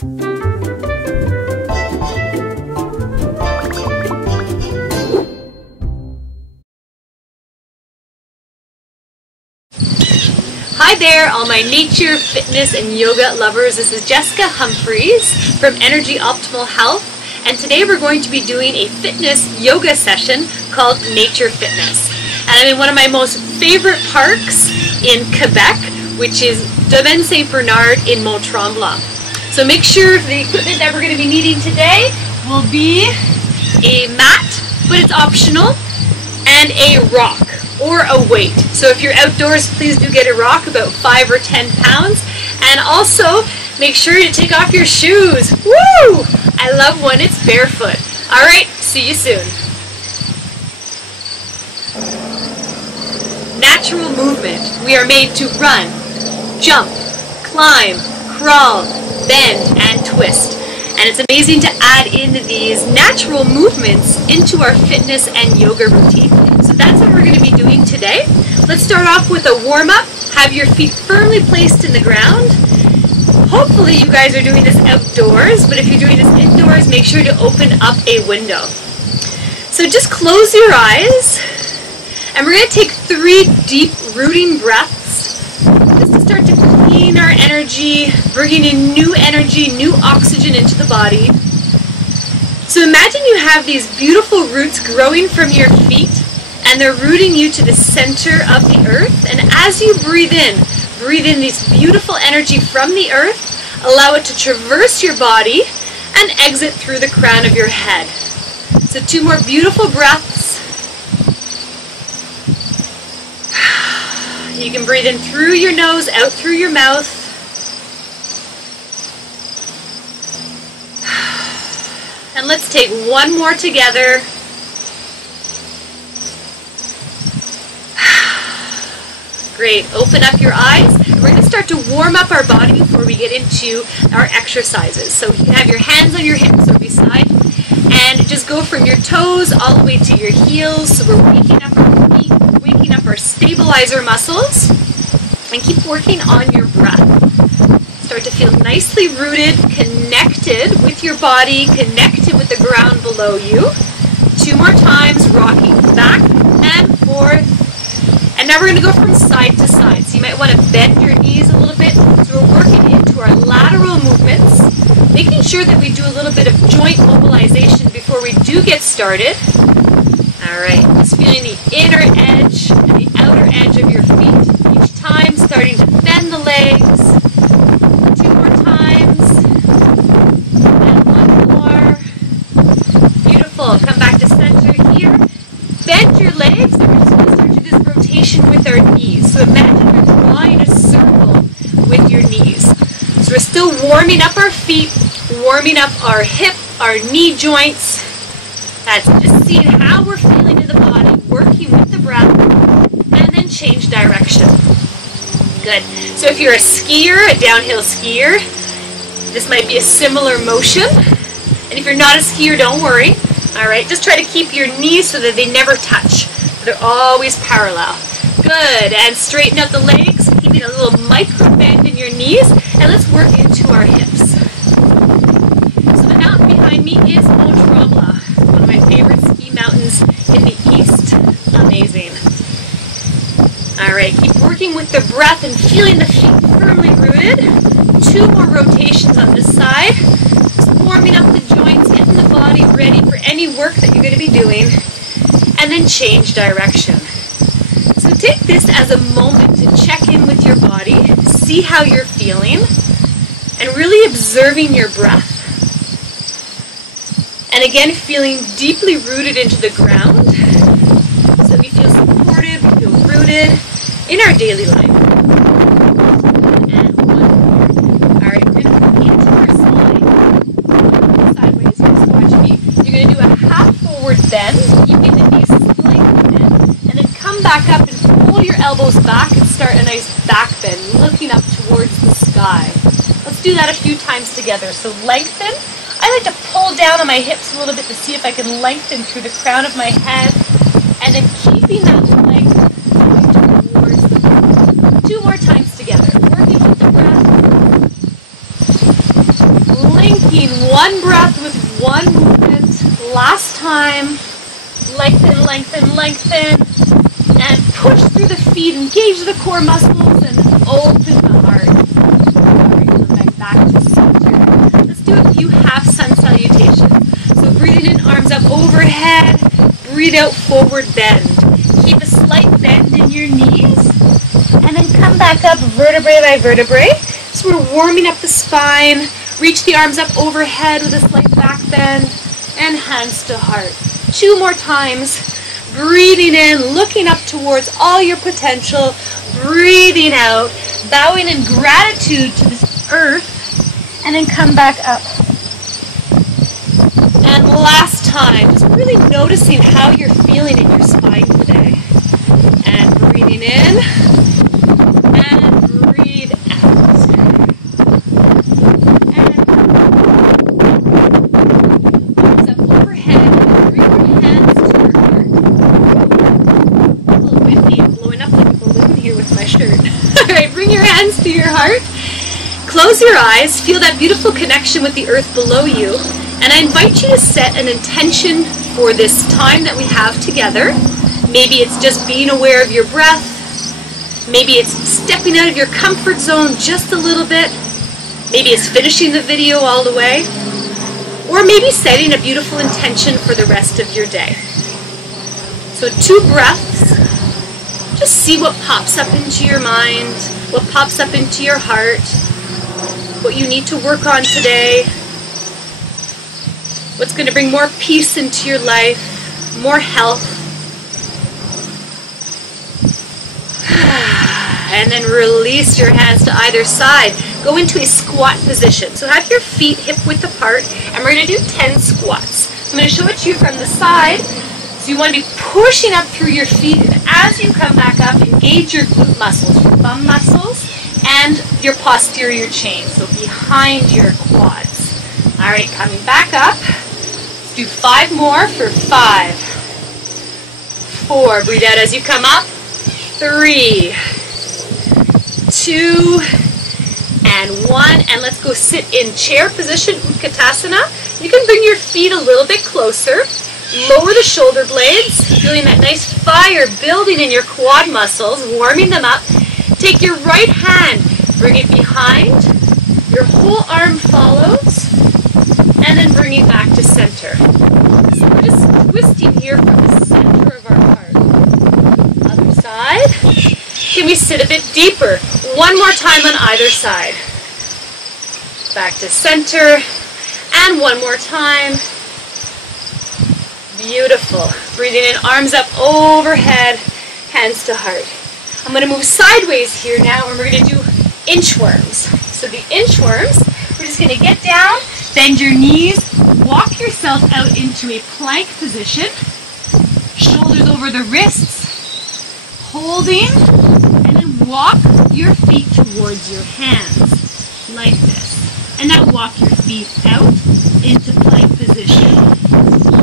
Hi there, all my nature, fitness, and yoga lovers. This is Jessica Humphries from ÉnerJ Optimal Health, and today we're going to be doing a fitness yoga session called Nature Fitness. And I'm in one of my most favorite parks in Quebec, which is Domaine Saint-Bernard in Mont-Tremblant. So make sure the equipment that we're going to be needing today will be a mat, but it's optional, and a rock or a weight. So if you're outdoors, please do get a rock, about 5 or 10 pounds. And also, make sure to take off your shoes. Woo! I love when it's barefoot. All right, see you soon. Natural movement. We are made to run, jump, climb, crawl, bend, and twist. And it's amazing to add in these natural movements into our fitness and yoga routine. So that's what we're going to be doing today. Let's start off with a warm-up. Have your feet firmly placed in the ground. Hopefully you guys are doing this outdoors, but if you're doing this indoors, make sure to open up a window. So just close your eyes, and we're going to take 3 deep rooting breaths just to start to clean our energy, bringing in new energy, new oxygen into the body. So imagine you have these beautiful roots growing from your feet, and they're rooting you to the center of the earth. And as you breathe in this beautiful energy from the earth, allow it to traverse your body and exit through the crown of your head. So 2 more beautiful breaths. You can breathe in through your nose, out through your mouth. And let's take 1 more together. Great. Open up your eyes. We're going to start to warm up our body before we get into our exercises. So you can have your hands on your hips or beside, and just go from your toes all the way to your heels. So we're waking up our feet, waking up our stabilizer muscles, and keep working on your breath. Start to feel nicely rooted, connected with your body, connected with the ground below you. 2 more times, rocking back and forth. And now we're going to go from side to side. So you might want to bend your knees a little bit. So we're working into our lateral movements, making sure that we do a little bit of joint mobilization before we do get started. All right, just feeling the inner edge and the outer edge of your feet. Each time starting to bend the legs. 2 more times. And 1 more. Beautiful. Come back to center here. Bend your legs. And we're just going to start to do this rotation with our knees. So imagine you're drawing a circle with your knees. So we're still warming up our feet, warming up our hip, our knee joints. That's just seeing how we're feeling in the body, working with the breath, and then change direction. Good. So if you're a skier, a downhill skier, this might be a similar motion. And if you're not a skier, don't worry. All right, just try to keep your knees so that they never touch. They're always parallel. Good, and straighten out the legs, keeping a little micro bend in your knees, and let's work into our hips. So the mountain behind me is Mont-Tremblant, one of my favorite ski mountains in the east. Amazing. All right, keep working with the breath and feeling the feet firmly rooted. 2 more rotations on this side. Just warming up the joints, getting the body ready for any work that you're going to be doing, and then change direction. So take this as a moment to check in with your body, see how you're feeling, and really observing your breath. And again, feeling deeply rooted into the ground, so we feel supported, we feel rooted in our daily life. And 1 more. All right, we're going to go into our slide. Sideways, just watch me. You're going to do a half forward bend, keeping the knees slightly bent, and then come back up and pull your elbows back and start a nice back bend, looking up towards the sky. Let's do that a few times together. So lengthen. I like to pull down on my hips a little bit to see if I can lengthen through the crown of my head, and then keeping that length going towards the front. 2 more times together. Working with the breath. one breath with one movement. Last time. Lengthen, lengthen, lengthen. And push through the feet, engage the core muscles, and open the heart. Come back to center. Let's do a few half sun salutations. So breathing in, arms up overhead. Breathe out, forward bend. Keep a slight bend in your knees. And then come back up vertebrae by vertebrae. So we're warming up the spine. Reach the arms up overhead with a slight back bend. And hands to heart. 2 more times. Breathing in, looking up towards all your potential. Breathing out, bowing in gratitude to this earth. And then come back up. And last time, just really noticing how you're feeling in your spine today. And breathing in. And breathe out. And arms up overhead. Bring your hands to your heart. A little windy. I'm blowing up like a balloon here with my shirt. Alright, bring your hands to your heart. Close your eyes. Feel that beautiful connection with the earth below you. And I invite you to set an intention for this time that we have together. Maybe it's just being aware of your breath. Maybe it's stepping out of your comfort zone just a little bit. Maybe it's finishing the video all the way. Or maybe setting a beautiful intention for the rest of your day. So 2 breaths. Just see what pops up into your mind, what pops up into your heart, what you need to work on today. What's going to bring more peace into your life, more health. And then release your hands to either side. Go into a squat position. So have your feet hip width apart, and we're going to do 10 squats. So I'm going to show it to you from the side. So you want to be pushing up through your feet, and as you come back up, engage your glute muscles, your bum muscles, and your posterior chain, so behind your quads. All right, coming back up. Do 5 more for 5, 4, breathe out as you come up, 3, 2, and 1, and let's go sit in chair position, Utkatasana. You can bring your feet a little bit closer, lower the shoulder blades, feeling that nice fire building in your quad muscles, warming them up. Take your right hand, bring it behind, your whole arm follows, and then bring it back to center. So we're just twisting here from the center of our heart. Other side. Can we sit a bit deeper? 1 more time on either side. Back to center. And 1 more time. Beautiful. Breathing in, arms up overhead, hands to heart. I'm going to move sideways here now, and we're going to do inchworms. So the inchworms, we're just going to get down, bend your knees, walk yourself out into a plank position, shoulders over the wrists, holding, and then walk your feet towards your hands, like this. And now walk your feet out into plank position.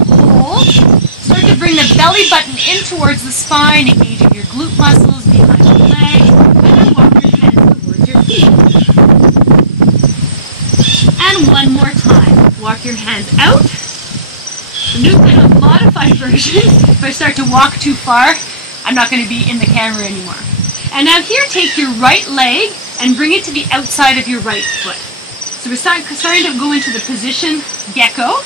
Hold, start to bring the belly button in towards the spine, engaging your glute muscles behind the legs, and then walk your hands towards your feet. And 1 more time. Walk your hands out. The new kind of modified version. If I start to walk too far, I'm not going to be in the camera anymore. And now here, take your right leg and bring it to the outside of your right foot. So we're starting to go into the position gecko.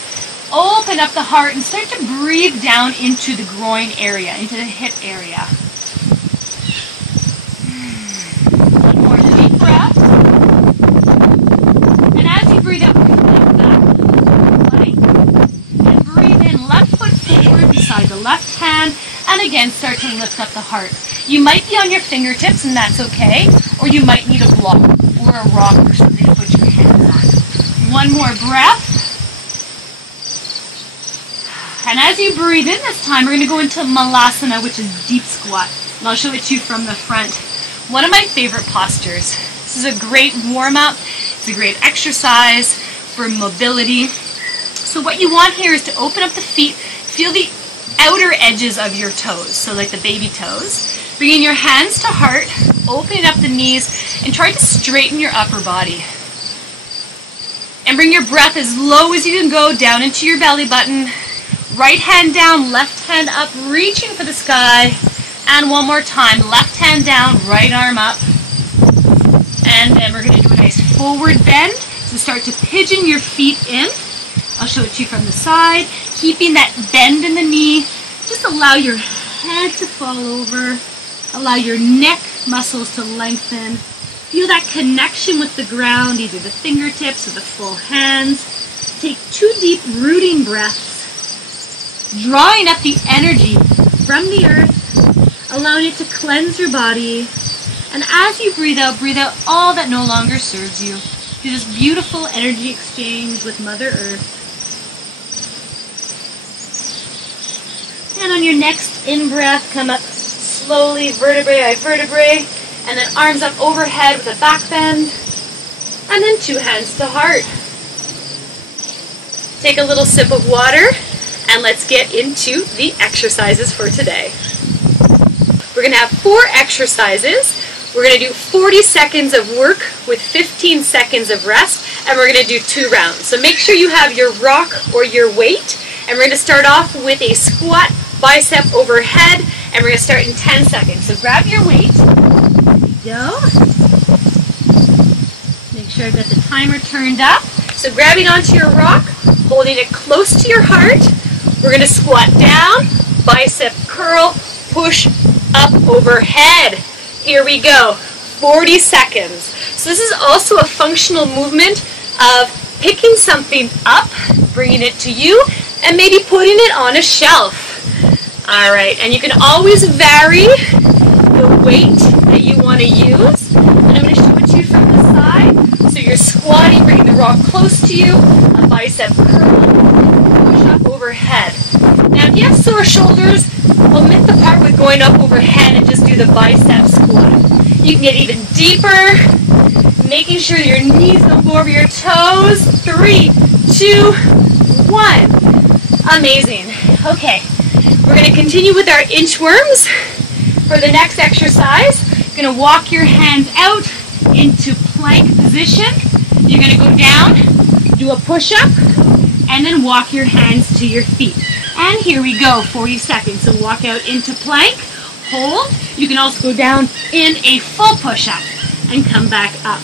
Open up the heart and start to breathe down into the groin area, into the hip area. 1 more deep breath. And as you breathe out, bring that back to the plank. And breathe in, left foot forward beside the left hand. And again, start to lift up the heart. You might be on your fingertips, and that's okay. Or you might need a block or a rock or something to put your hands on. 1 more breath. And as you breathe in this time, we're going to go into Malasana, which is deep squat. And I'll show it to you from the front. One of my favorite postures. This is a great warm-up. It's a great exercise for mobility. So what you want here is to open up the feet. Feel the outer edges of your toes, so like the baby toes. Bringing your hands to heart, opening up the knees, and try to straighten your upper body. And bring your breath as low as you can go down into your belly button. Right hand down, left hand up, reaching for the sky. And one more time, left hand down, right arm up. And then we're going to do a nice forward bend. So start to pigeon your feet in. I'll show it to you from the side. Keeping that bend in the knee. Just allow your head to fall over. Allow your neck muscles to lengthen. Feel that connection with the ground, either the fingertips or the full hands. Take 2 deep rooting breaths, drawing up the energy from the earth, allowing it to cleanse your body. And as you breathe out all that no longer serves you. Do this beautiful energy exchange with Mother Earth. And on your next in-breath, come up slowly, vertebrae by vertebrae, and then arms up overhead with a back bend, and then 2 hands to heart. Take a little sip of water, and let's get into the exercises for today. We're going to have 4 exercises. We're going to do 40 seconds of work with 15 seconds of rest, and we're going to do 2 rounds. So make sure you have your rock or your weight, and we're going to start off with a squat, bicep overhead, and we're going to start in 10 seconds. So grab your weight. Go. Make sure I've got the timer turned up. So grabbing onto your rock, holding it close to your heart. We're going to squat down, bicep curl, push up overhead. Here we go. 40 seconds. So this is also a functional movement of picking something up, bringing it to you, and maybe putting it on a shelf. All right, and you can always vary the weight that you want to use. And I'm going to show it to you from the side. So you're squatting, bringing the rock close to you, a bicep curl, push up overhead. Now if you have sore shoulders, omit the part with going up overhead and just do the bicep squat. You can get even deeper, making sure your knees don't go over your toes. 3, 2, 1. Amazing. Okay. We're going to continue with our inchworms for the next exercise. You're going to walk your hands out into plank position. You're going to go down, do a push-up, and then walk your hands to your feet. And here we go, 40 seconds. So walk out into plank, hold. You can also go down in a full push-up and come back up.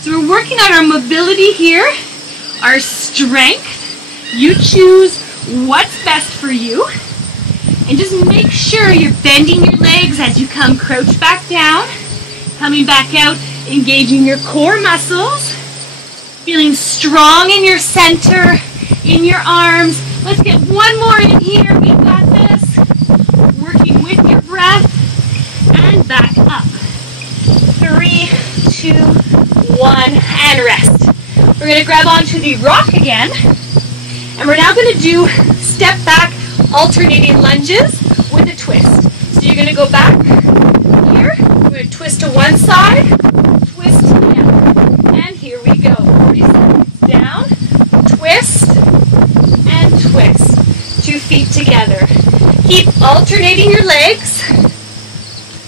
So we're working on our mobility here, our strength. You choose what's best for you. And just make sure you're bending your legs as you come crouch back down, coming back out, engaging your core muscles, feeling strong in your center, in your arms. Let's get one more in here. We've got this. Working with your breath and back up. 3, 2, 1, and rest. We're going to grab onto the rock again, and we're now going to do step back alternating lunges with a twist. So you're going to go back here, we're going to twist to one side, twist to the other, and here we go. 40 seconds. Down, twist, and twist. 2 feet together. Keep alternating your legs,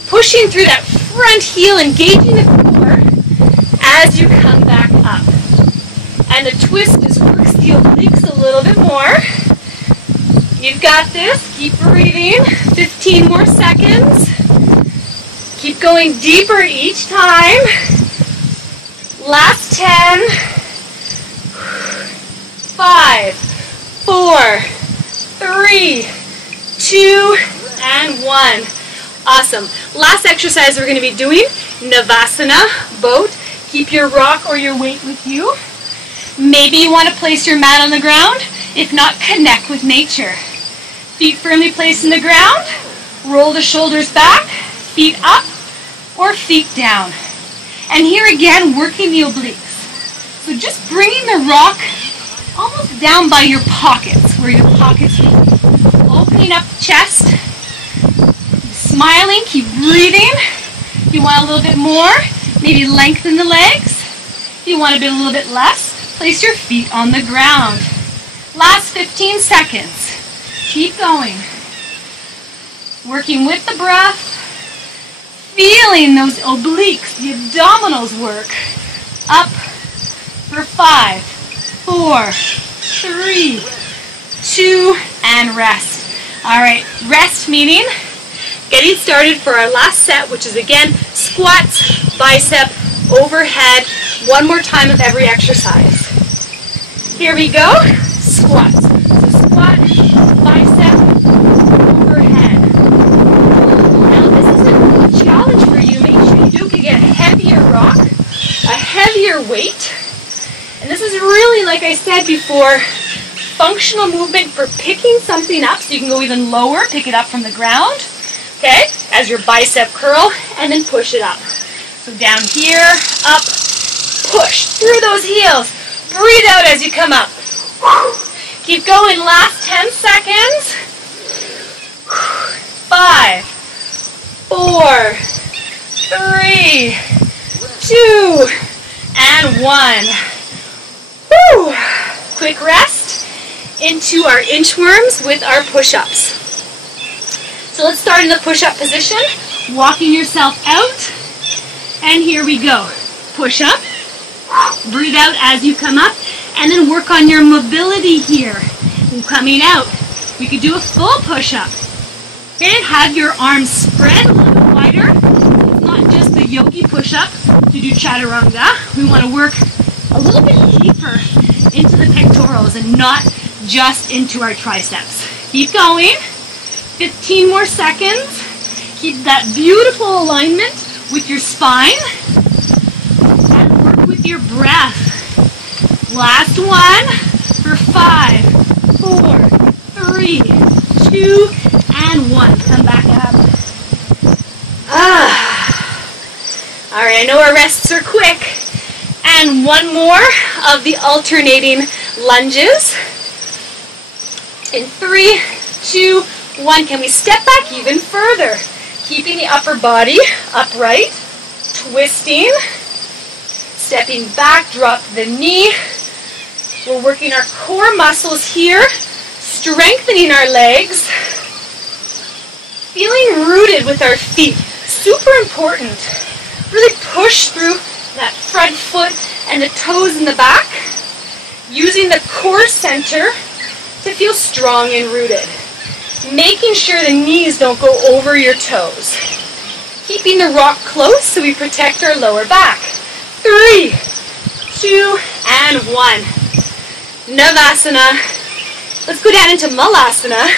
pushing through that front heel, engaging the core as you come back up. And the twist just works the obliques a little bit more. You've got this. Keep breathing. 15 more seconds. Keep going deeper each time. Last 10. 5, 4, 3, 2, and 1. Awesome. Last exercise we're going to be doing, Navasana Boat. Keep your rock or your weight with you. Maybe you want to place your mat on the ground. If not, connect with nature. Feet firmly placed in the ground. Roll the shoulders back, feet up, or feet down. And here again, working the obliques. So just bringing the rock almost down by your pockets, where your pockets are. Opening up the chest. Smiling, keep breathing. If you want a little bit more, maybe lengthen the legs. If you want a little bit less, place your feet on the ground. Last 15 seconds. Keep going. Working with the breath. Feeling those obliques, the abdominals work. Up for 5, 4, 3, 2, and rest. All right, rest meaning getting started for our last set, which is again squats, bicep, overhead, one more time of every exercise. Here we go, squats. So squat, bicep, overhead. Now this is a challenge for you. Make sure you can get a heavier rock, a heavier weight. And this is really, like I said before, functional movement for picking something up, so you can go even lower, pick it up from the ground, okay, as your bicep curl, and then push it up. So down here, up, push through those heels. Breathe out as you come up. Keep going, last 10 seconds. 5, 4, 3, 2, and 1. Woo! Quick rest into our inchworms with our push-ups. So let's start in the push-up position, walking yourself out, and here we go. Push up, breathe out as you come up, and then work on your mobility here. Coming out, we could do a full push-up. Okay, have your arms spread a little bit wider. It's not just the yogi push-up to do chaturanga. We want to work a little bit deeper into the pectorals and not just into our triceps. Keep going. 15 more seconds. Keep that beautiful alignment with your spine. And work with your breath. Last one for 5, 4, 3, 2, and 1. Come back up. All right, I know our rests are quick. And one more of the alternating lunges. In 3, 2, 1. Can we step back even further? Keeping the upper body upright, twisting, stepping back, drop the knee. We're working our core muscles here, strengthening our legs, feeling rooted with our feet. Super important. Really push through that front foot and the toes in the back, using the core center to feel strong and rooted. Making sure the knees don't go over your toes. Keeping the rock close so we protect our lower back. 3, 2, and 1. Navasana. Let's go down into Malasana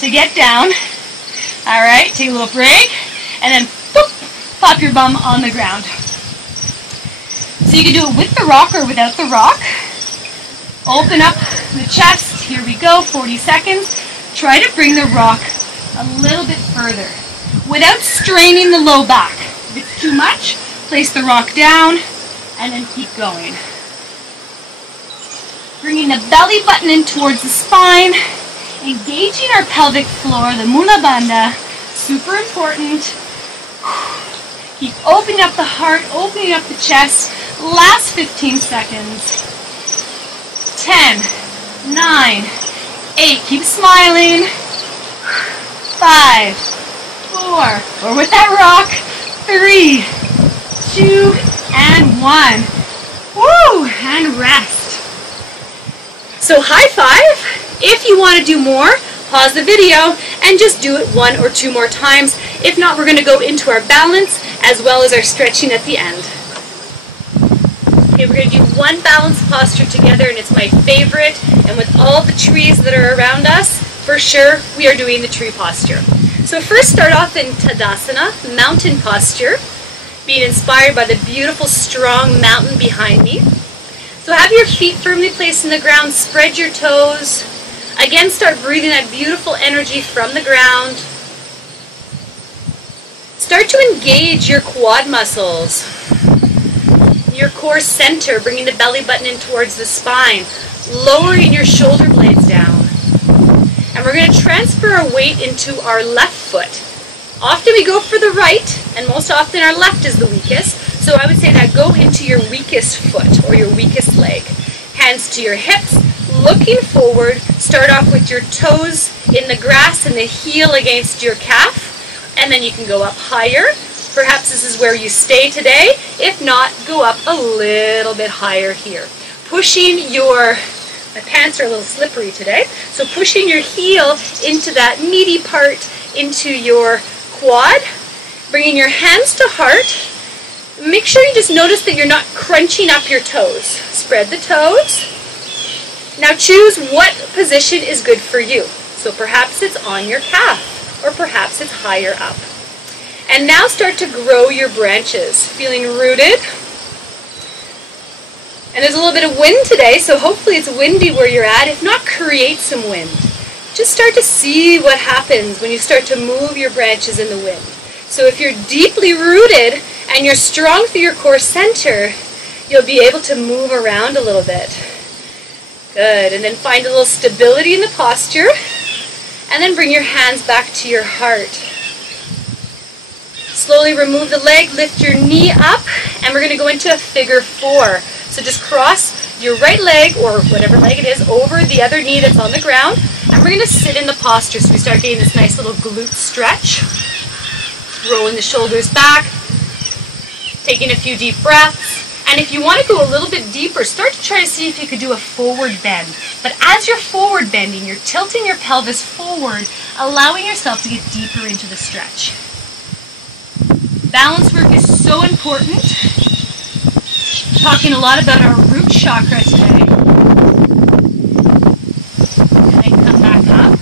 to get down. All right, take a little break, and then boop, pop your bum on the ground. So you can do it with the rock or without the rock. Open up the chest. Here we go, 40 seconds. Try to bring the rock a little bit further without straining the low back. If it's too much, place the rock down and then keep going. Bringing the belly button in towards the spine, engaging our pelvic floor, the Mula Bandha, super important. Keep opening up the heart, opening up the chest. Last 15 seconds. 10, 9, 8, keep smiling. 5, 4, or with that rock. 3, 2, and 1. Woo, and rest. So high five. If you want to do more, pause the video and just do it 1 or 2 more times. If not, we're going to go into our balance as well as our stretching at the end. Okay, we're going to do one balance posture together, and it's my favorite. And with all the trees that are around us, for sure, we are doing the tree posture. So first start off in Tadasana, mountain posture, being inspired by the beautiful, strong mountain behind me. So have your feet firmly placed in the ground, spread your toes. Again, start breathing that beautiful energy from the ground. Start to engage your quad muscles, your core center, bringing the belly button in towards the spine, lowering your shoulder blades down. And we're going to transfer our weight into our left foot. Often we go for the right, and most often our left is the weakest. So I would say that go into your weakest foot or your weakest leg. Hands to your hips, looking forward. Start off with your toes in the grass and the heel against your calf. And then you can go up higher. Perhaps this is where you stay today. If not, go up a little bit higher here. pushing my pants are a little slippery today, so pushing your heel into that meaty part, into your quad, bringing your hands to heart. Make sure you just notice that you're not crunching up your toes. Spread the toes. Now choose what position is good for you. So perhaps it's on your calf, or perhaps it's higher up. And now start to grow your branches, feeling rooted. And there's a little bit of wind today, so hopefully it's windy where you're at. If not, create some wind. Just start to see what happens when you start to move your branches in the wind. So if you're deeply rooted and you're strong through your core center, you'll be able to move around a little bit. Good, and then find a little stability in the posture, and then bring your hands back to your heart. Slowly remove the leg, lift your knee up, and we're going to go into a figure 4. So just cross your right leg, or whatever leg it is, over the other knee that's on the ground, and we're going to sit in the posture. So we start getting this nice little glute stretch, rolling the shoulders back, taking a few deep breaths. And if you want to go a little bit deeper, start to try to see if you could do a forward bend. But as you're forward bending, you're tilting your pelvis forward, allowing yourself to get deeper into the stretch. Balance work is so important. Talking a lot about our root chakra today. And then come back up.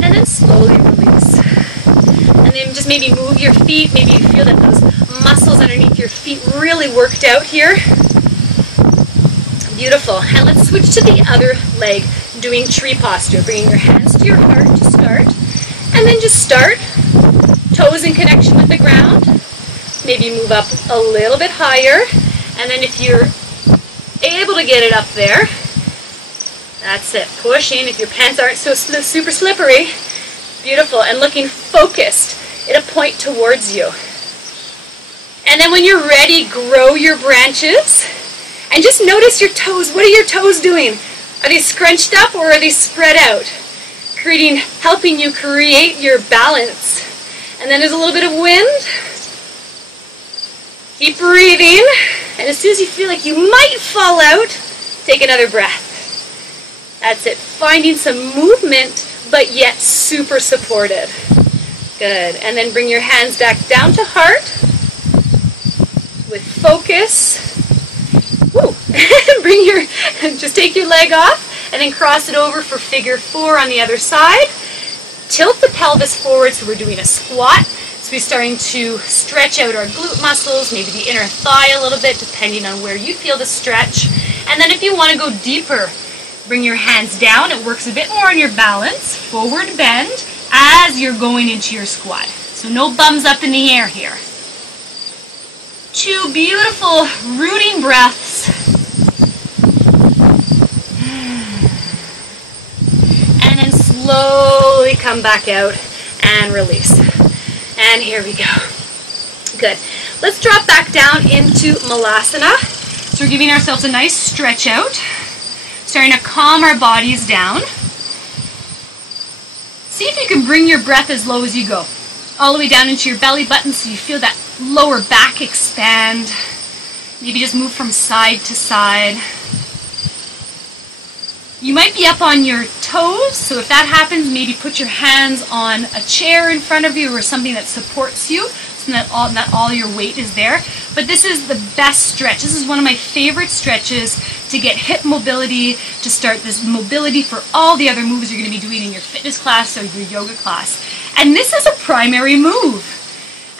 And then slowly release. And then just maybe move your feet. Maybe you feel that those muscles underneath your feet really worked out here. Beautiful. And let's switch to the other leg, doing tree posture. Bringing your hands to your heart to start. And then just start. Toes in connection with the ground. Maybe move up a little bit higher. And then if you're able to get it up there, that's it. Pushing. If your pants aren't so super slippery. Beautiful. And looking focused. It'll point towards you. And then when you're ready, grow your branches. And just notice your toes. What are your toes doing? Are they scrunched up or are they spread out? Helping you create your balance. And then there's a little bit of wind. Keep breathing. And as soon as you feel like you might fall out, take another breath. That's it. Finding some movement, but yet super supported. Good. And then bring your hands back down to heart with focus. Woo! Just take your leg off and then cross it over for figure 4 on the other side. Tilt the pelvis forward, so we're doing a squat. So we're starting to stretch out our glute muscles, maybe the inner thigh a little bit, depending on where you feel the stretch. And then if you want to go deeper, bring your hands down. It works a bit more on your balance. Forward bend as you're going into your squat. So no bums up in the air here. 2 beautiful rooting breaths. And then slowly come back out and release. And here we go. Good. Let's drop back down into Malasana. So we're giving ourselves a nice stretch out. Starting to calm our bodies down. See if you can bring your breath as low as you go. All the way down into your belly button so you feel that lower back expand. Maybe just move from side to side. You might be up on your toes, so if that happens, maybe put your hands on a chair in front of you or something that supports you, so that all your weight is there. But this is the best stretch. This is one of my favorite stretches to get hip mobility, to start this mobility for all the other moves you're going to be doing in your fitness class or your yoga class. And this is a primary move.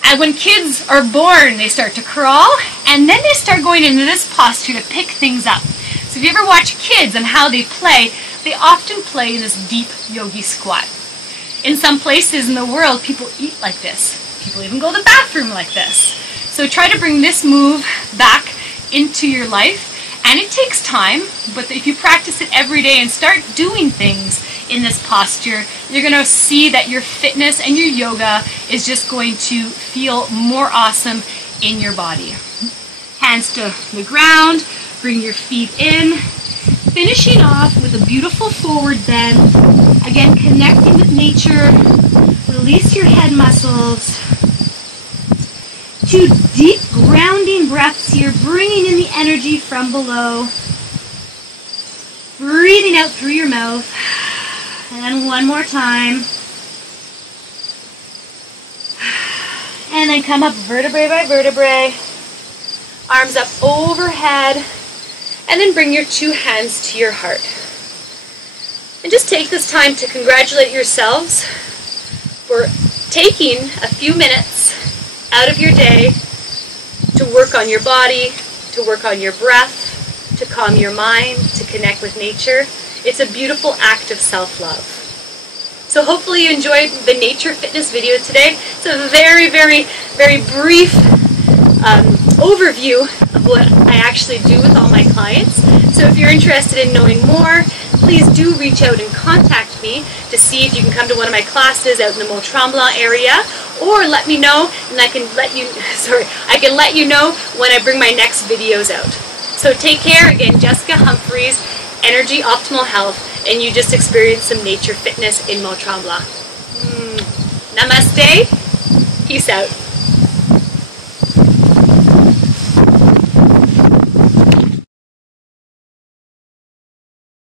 And when kids are born, they start to crawl, and then they start going into this posture to pick things up. So if you ever watch kids and how they often play in this deep yogi squat. In some places in the world, people eat like this. People even go to the bathroom like this. So try to bring this move back into your life. And it takes time, but if you practice it every day and start doing things in this posture, you're going to see that your fitness and your yoga is just going to feel more awesome in your body. Hands to the ground. Bring your feet in, finishing off with a beautiful forward bend. Again, connecting with nature. Release your head muscles. 2 deep grounding breaths here, bringing in the energy from below. Breathing out through your mouth. And one more time. And then come up vertebrae by vertebrae. Arms up overhead. And then bring your 2 hands to your heart. And just take this time to congratulate yourselves for taking a few minutes out of your day to work on your body, to work on your breath, to calm your mind, to connect with nature. It's a beautiful act of self-love. So hopefully you enjoyed the nature fitness video today. It's a very, very, very brief overview of what I actually do with all my clients. So if you're interested in knowing more, please do reach out and contact me to see if you can come to one of my classes out in the Mont-Tremblant area, or let me know and I can let you know when I bring my next videos out. So take care. Again, Jessica Humphries, Energy Optimal Health, and you just experienced some nature fitness in Mont-Tremblant. Namaste. Peace out.